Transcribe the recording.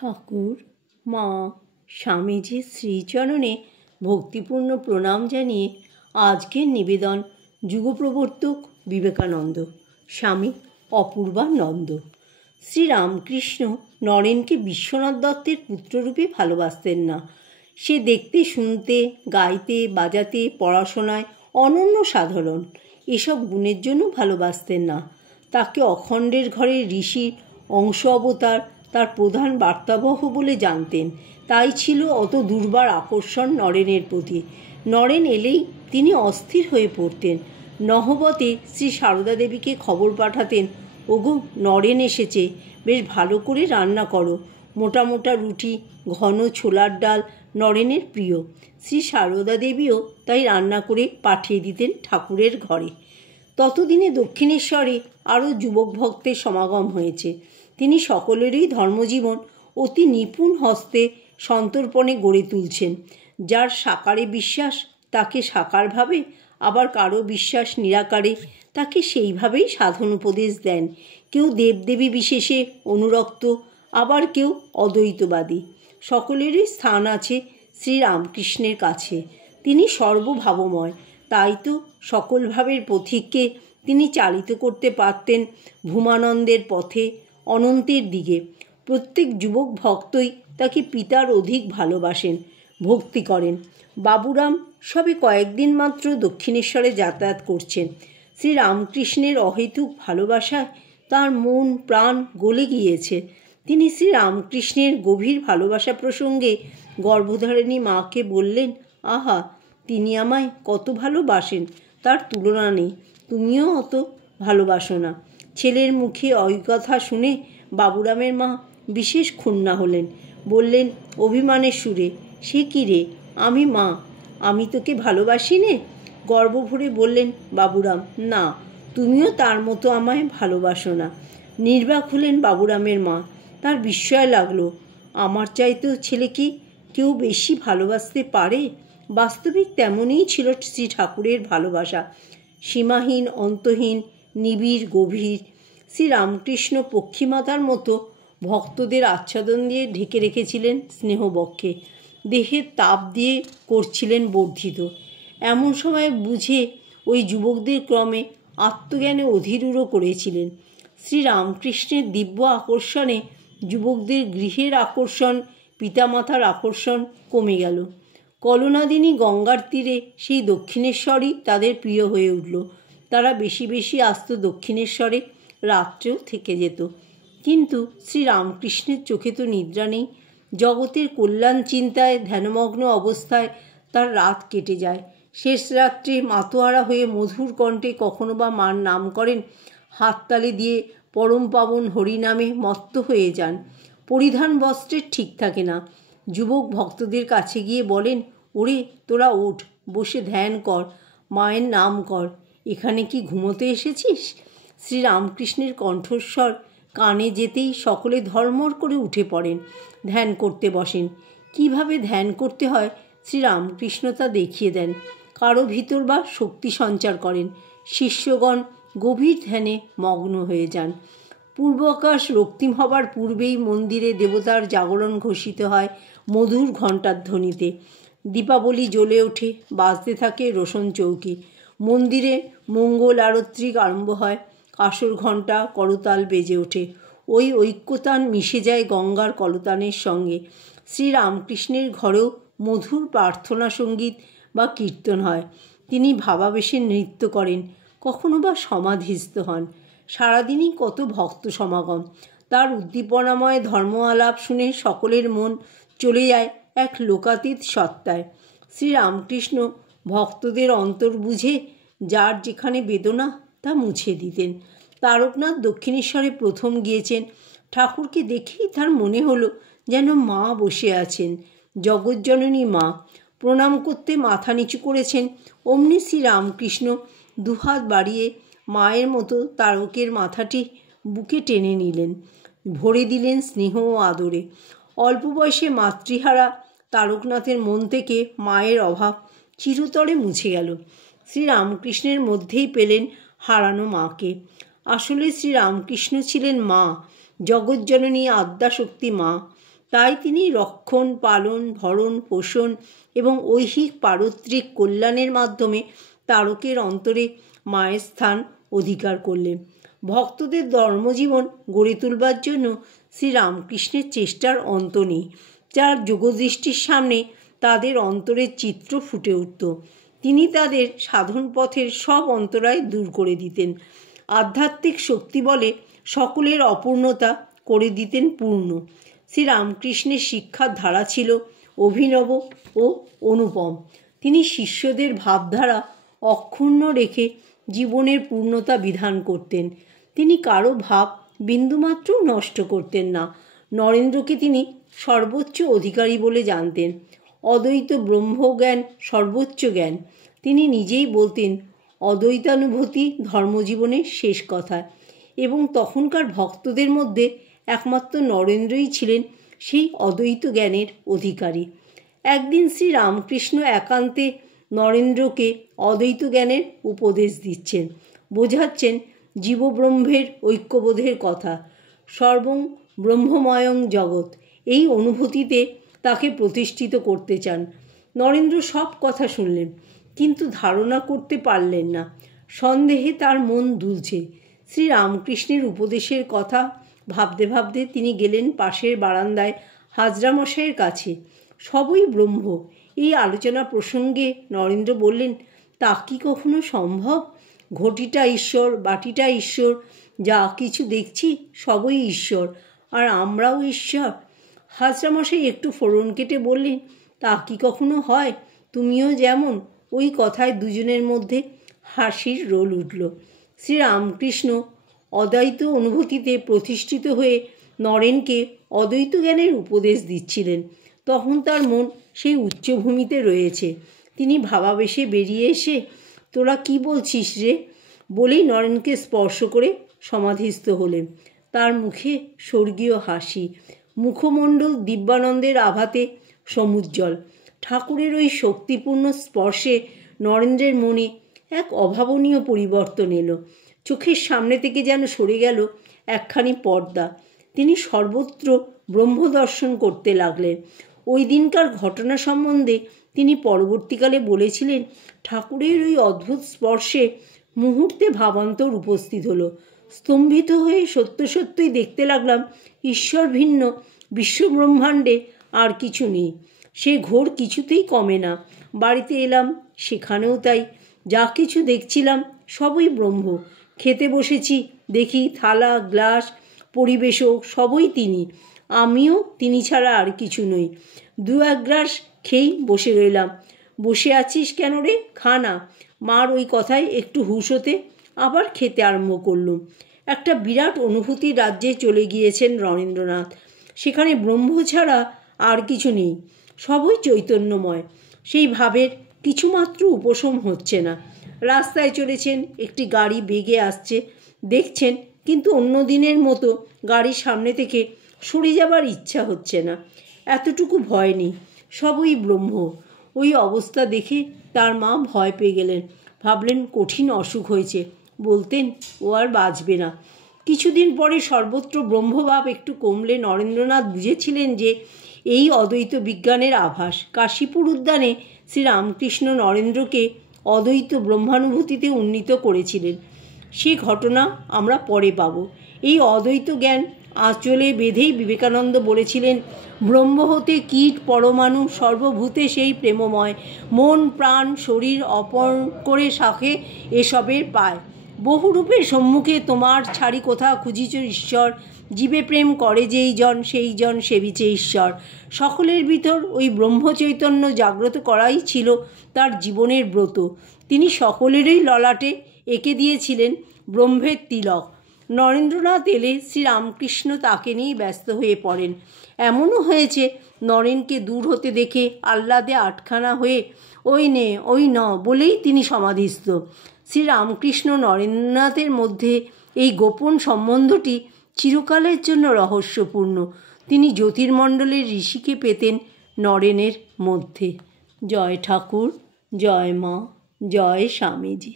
ঠাকুর, মা, স্বামীজির শ্রীচরণে ভক্তিপূর্ণ প্রণাম জানিয়ে আজকের নিবেদন যুগপ্রবর্তক বিবেকানন্দ, স্বামী অপূর্বানন্দ। শ্রীরামকৃষ্ণ নরেনকে বিশ্বনাথ দত্তের পুত্ররূপে ভালোবাসতেন না। সে দেখতে, শুনতে, গাইতে, বাজাতে, পড়াশোনায় অনন্য সাধারণ এসব গুণের জন্য ভালোবাসতেন না। তাকে অখণ্ডের ঘরের ঋষির অংশ অবতার, তার প্রধান বার্তাবহ বলে জানতেন। তাই ছিল অত দুর্বার আকর্ষণ নরেনের প্রতি। নরেন এলেই তিনি অস্থির হয়ে পড়তেন। নহবতে শ্রী সারদা দেবীকে খবর পাঠাতেন, ওগো নরেন এসেছে, বেশ ভালো করে রান্না করো। মোটা মোটা রুটি, ঘন ছোলার ডাল নরেনের প্রিয়। শ্রী সারদা দেবীও তাই রান্না করে পাঠিয়ে দিতেন ঠাকুরের ঘরে। ততদিনে দক্ষিণেশ্বরে আরও যুবক ভক্তের সমাগম হয়েছে। তিনি সকলেরই ধর্মজীবন অতি নিপুণ হস্তে সন্তর্পণে গড়ে তুলছেন। যার সাকারে বিশ্বাস তাকে সাকার ভাবে, আবার কারো বিশ্বাস নিরাকারে তাকে সেইভাবেই সাধন উপদেশ দেন। কেউ দেবদেবী বিশেষে অনুরক্ত, আবার কেউ অদ্বৈতবাদী। সকলেরই স্থান আছে শ্রীরামকৃষ্ণের কাছে। তিনি সর্বভাবময়, তাই তো সকল ভাবের পথিককে তিনি চালিত করতে পারতেন ভূমানন্দের পথে, অনন্তের দিকে। প্রত্যেক যুবক ভক্তই তাকে পিতার অধিক ভালোবাসেন, ভক্তি করেন। বাবুরাম সবে কয়েকদিন মাত্র দক্ষিণেশ্বরে যাতায়াত করছেন। শ্রীরামকৃষ্ণের অহেতুক ভালোবাসায় তার মন প্রাণ গলে গিয়েছে। তিনি শ্রীরামকৃষ্ণের গভীর ভালোবাসা প্রসঙ্গে গর্ভধারিণী মাকে বললেন, আহা, তিনি আমায় কত ভালোবাসেন, তার তুলনা নেই। তুমিও অত ভালোবাসো না। ছেলের মুখে ওই কথা শুনে বাবুরামের মা বিশেষ ক্ষুণ্ণা হলেন। বললেন অভিমানের সুরে, সে কি রে, আমি মা, আমি তোকে ভালোবাসি নে? গর্ব ভরে বললেন বাবুরাম, না, তুমিও তার মতো আমায় ভালোবাসো না। নির্বাক হলেন বাবুরামের মা। তার বিস্ময় লাগলো, আমার চাইতেও ছেলেকে কেউ বেশি ভালোবাসতে পারে? বাস্তবিক তেমনই ছিল শ্রী ঠাকুরের ভালোবাসা, সীমাহীন, অন্তহীন, নিবিড়, গভীর। শ্রীরামকৃষ্ণ পক্ষীমাতার মতো ভক্তদের আচ্ছাদন দিয়ে ঢেকে রেখেছিলেন স্নেহবক্ষে, দেহের তাপ দিয়ে করছিলেন বর্ধিত। এমন সময় বুঝে ওই যুবকদের ক্রমে আত্মজ্ঞানে অধীরূঢ় করেছিলেন। শ্রীরামকৃষ্ণের দিব্য আকর্ষণে যুবকদের গৃহের আকর্ষণ, পিতামাতার আকর্ষণ কমে গেল। কলনাদিনী গঙ্গার তীরে সেই দক্ষিণেশ্বরই তাদের প্রিয় হয়ে উঠল। তারা বেশি বেশি আসত দক্ষিণেশ্বরে, রাত্রেও থেকে যেত। কিন্তু শ্রীরামকৃষ্ণের চোখে তো নিদ্রা নেই। জগতের কল্যাণ চিন্তায় ধ্যানমগ্ন অবস্থায় তার রাত কেটে যায়। শেষ রাত্রে মাতোয়ারা হয়ে মধুর কণ্ঠে কখনো বা মার নাম করেন, হাততালি দিয়ে পরম পাবন হরিনামে মত্ত হয়ে যান। পরিধান বস্ত্রের ঠিক থাকে না। যুবক ভক্তদের কাছে গিয়ে বলেন, ওরে তোরা ওঠ, বসে ধ্যান কর, মায়ের নাম কর। এখানে কি ঘুমোতে এসেছিস? শ্রীরামকৃষ্ণের কণ্ঠস্বর কানে যেতেই সকলে ধর্মর করে উঠে পড়েন, ধ্যান করতে বসেন। কিভাবে ধ্যান করতে হয় শ্রীরামকৃষ্ণ তা দেখিয়ে দেন। কারো ভিতর বা শক্তি সঞ্চার করেন। শিষ্যগণ গভীর ধ্যানে মগ্ন হয়ে যান। পূর্ব আকাশ রক্তিম হবার পূর্বেই মন্দিরে দেবতার জাগরণ ঘোষিত হয় মধুর ঘণ্টার ধ্বনিতে। দীপাবলি জ্বলে ওঠে, বাজতে থাকে রোশন চৌকি। মন্দিরে মঙ্গল আরত্রিক আরম্ভ হয়। কাসর ঘণ্টা, করতাল বেজে ওঠে। ওই ঐক্যতান মিশে যায় গঙ্গার কলতানের সঙ্গে। শ্রীরামকৃষ্ণের ঘরেও মধুর প্রার্থনা সঙ্গীত বা কীর্তন হয়। তিনি ভাবাবেশে নৃত্য করেন, কখনো বা সমাধিস্থ হন। সারাদিনই কত ভক্ত সমাগম। তার উদ্দীপনাময় ধর্ম আলাপ শুনে সকলের মন চলে যায় এক লোকাতীত সত্তায়। শ্রীরামকৃষ্ণ ভক্তদের অন্তর বুঝে যার যেখানে বেদনা তা মুছে দিতেন। তারকনাথ দক্ষিণেশ্বরে প্রথম গিয়েছেন। ঠাকুরকে দেখেই তার মনে হলো যেন মা বসে আছেন, জগজ্জননী মা। প্রণাম করতে মাথা নিচু করেছেন, অমনি শ্রীরামকৃষ্ণ দুহাত বাড়িয়ে মায়ের মতো তারকের মাথাটি বুকে টেনে নিলেন, ভরে দিলেন স্নেহ ও আদরে। অল্প বয়সে মাতৃহারা তারকনাথের মন থেকে মায়ের অভাব চিরতরে মুছে গেল। শ্রীরামকৃষ্ণের মধ্যেই পেলেন হারানো মাকে। আসলে শ্রীরামকৃষ্ণ ছিলেন মা, জগজ্জননী আদ্যাশক্তি মা। তাই তিনি রক্ষণ, পালন, ভরণ, পোষণ এবং ঐহিক পারত্রিক কল্যাণের মাধ্যমে তারকের অন্তরে মায়ের স্থান অধিকার করলেন। ভক্তদের ধর্মজীবন গড়ে তুলবার জন্য শ্রীরামকৃষ্ণের চেষ্টার অন্ত নেই। যার যোগদৃষ্টির সামনে তাদের অন্তরের চিত্র ফুটে উঠত। তিনি তাদের সাধন পথের সব অন্তরায় দূর করে দিতেন। আধ্যাত্মিক শক্তি বলে সকলের অপূর্ণতা করে দিতেন পূর্ণ। শ্রীরামকৃষ্ণের শিক্ষার ধারা ছিল অভিনব ও অনুপম। তিনি শিষ্যদের ভাবধারা অক্ষুণ্ণ রেখে জীবনের পূর্ণতা বিধান করতেন। তিনি কারো ভাব বিন্দুমাত্র নষ্ট করতেন না। নরেন্দ্রকে তিনি সর্বোচ্চ অধিকারী বলে জানতেন। অদ্বৈত ব্রহ্মজ্ঞান সর্বোচ্চ জ্ঞান। তিনি নিজেই বলতেন, অদ্বৈতানুভূতি ধর্মজীবনের শেষ কথা। এবং তখনকার ভক্তদের মধ্যে একমাত্র নরেন্দ্রই ছিলেন সেই অদ্বৈত জ্ঞানের অধিকারী। একদিন শ্রীরামকৃষ্ণ একান্তে নরেন্দ্রকে অদ্বৈত জ্ঞানের উপদেশ দিচ্ছেন, বোঝাচ্ছেন জীবব্রহ্মের ঐক্যবোধের কথা। সর্বং ব্রহ্মময়ং জগৎ, এই অনুভূতিতে তাকে প্রতিষ্ঠিত করতে চান। নরেন্দ্র সব কথা শুনলেন, কিন্তু ধারণা করতে পারলেন না। সন্দেহে তার মন দুলছে। শ্রীরামকৃষ্ণের উপদেশের কথা ভাবতে ভাবতে তিনি গেলেন পাশের বারান্দায় হাজরামশাইয়ের কাছে। সবই ব্রহ্ম, এই আলোচনা প্রসঙ্গে নরেন্দ্র বললেন, তা কি কখনো সম্ভব? ঘটিটা ঈশ্বর, বাটিটা ঈশ্বর, যা কিছু দেখছি সবই ঈশ্বর, আর আমরাও ঈশ্বর। হাজরামশাই একটু ফোড়ন কেটে বললেন, তা কি কখনো হয়? তুমিও যেমন। ওই কথায় দুজনের মধ্যে হাসির রোল উঠল। শ্রীরামকৃষ্ণ অদ্বৈত অনুভূতিতে প্রতিষ্ঠিত হয়ে নরেনকে অদ্বৈত জ্ঞানের উপদেশ দিচ্ছিলেন। তখন তার মন সেই উচ্চভূমিতে রয়েছে। তিনি ভাবাবেশে বেরিয়ে এসে, তোরা কি বলছিস রে, বলেই নরেনকে স্পর্শ করে সমাধিস্থ হলেন। তার মুখে স্বর্গীয় হাসি, মুখমণ্ডল দিব্যানন্দের আভাতে সমুজ্জ্বল। ঠাকুরের ওই শক্তিপূর্ণ স্পর্শে নরেন্দ্রের মনে এক অভাবনীয় পরিবর্তন এলো। চোখের সামনে থেকে যেন সরে গেল একখানি পর্দা। তিনি সর্বত্র ব্রহ্মদর্শন করতে লাগলেন। ওই দিনকার ঘটনা সম্বন্ধে তিনি পরবর্তীকালে বলেছিলেন, ঠাকুরের ওই অদ্ভুত স্পর্শে মুহূর্তে ভাবান্তর উপস্থিত হলো। স্তম্ভিত হয়ে সত্য সত্যই দেখতে লাগলাম ঈশ্বর ভিন্ন বিশ্বব্রহ্মাণ্ডে আর কিছু নেই। সে ঘোর কিছুতেই কমে না। বাড়িতে এলাম, সেখানেও তাই। যা কিছু দেখছিলাম সবই ব্রহ্ম। খেতে বসেছি, দেখি থালা, গ্লাস, পরিবেশক সবই তিনি। আমিও তিনি ছাড়া আর কিছু নই। দু এক গ্রাস খেয়েই বসে রইলাম। বসে আছিস কেন রে, খা না। মার ওই কথায় একটু হুঁশ হতে আবার খেতে আরম্ভ করলুম। একটা বিরাট অনুভূতির রাজ্যে চলে গিয়েছেন নরেন্দ্রনাথ। সেখানে ব্রহ্ম ছাড়া আর কিছু নেই, সবই চৈতন্যময়। সেই ভাবের কিছুমাত্র উপশম হচ্ছে না। রাস্তায় চলেছেন, একটি গাড়ি বেগে আসছে, দেখছেন, কিন্তু অন্য দিনের মতো গাড়ির সামনে থেকে সরে যাবার ইচ্ছা হচ্ছে না। এতটুকু ভয় নেই, সবই ব্রহ্ম। ওই অবস্থা দেখে তার মা ভয় পেয়ে গেলেন। ভাবলেন কঠিন অসুখ হয়েছে, বলতেন ও আর বাঁচবে না। কিছুদিন পরে সর্বত্র ব্রহ্মভাব একটু কমলে নরেন্দ্রনাথ বুঝেছিলেন যে এই অদ্বৈত বিজ্ঞানের আভাস। কাশীপুর উদ্যানে শ্রীরামকৃষ্ণ নরেন্দ্রকে অদ্বৈত ব্রহ্মানুভূতিতে উন্নীত করেছিলেন। সে ঘটনা আমরা পরে পাব। এই অদ্বৈত জ্ঞান আঁচলে বেঁধেই বিবেকানন্দ বলেছিলেন, ব্রহ্ম হতে কীট পরমাণু সর্বভূতে সেই প্রেমময়, মন প্রাণ শরীর অপর করে শাখে এসবের পায়। বহুরূপের সম্মুখে তোমার ছাড়ি কোথা খুঁজিছ ঈশ্বর, জীবে প্রেম করে যেই জন সেই জন সেবিছে ঈশ্বর। সকলের ভিতর ওই ব্রহ্মচৈতন্য জাগ্রত করাই ছিল তার জীবনের ব্রত। তিনি সকলেরই ললাটে এঁকে দিয়েছিলেন ব্রহ্মের তিলক। নরেন্দ্রনাথ এলে শ্রীরামকৃষ্ণ তাকে নিয়েই ব্যস্ত হয়ে পড়েন। এমনও হয়েছে নরেনকে দূর হতে দেখে আহ্লাদে আটখানা হয়ে ওই নে ওই ন বলেই তিনি সমাধিস্থ। শ্রীরামকৃষ্ণ নরেন্দ্রনাথের মধ্যে এই গোপন সম্বন্ধটি চিরকালের জন্য রহস্যপূর্ণ। তিনি জ্যোতির্মণ্ডলের ঋষিকে পেতেন নরেনের মধ্যে। জয় ঠাকুর, জয় মা, জয় স্বামীজি।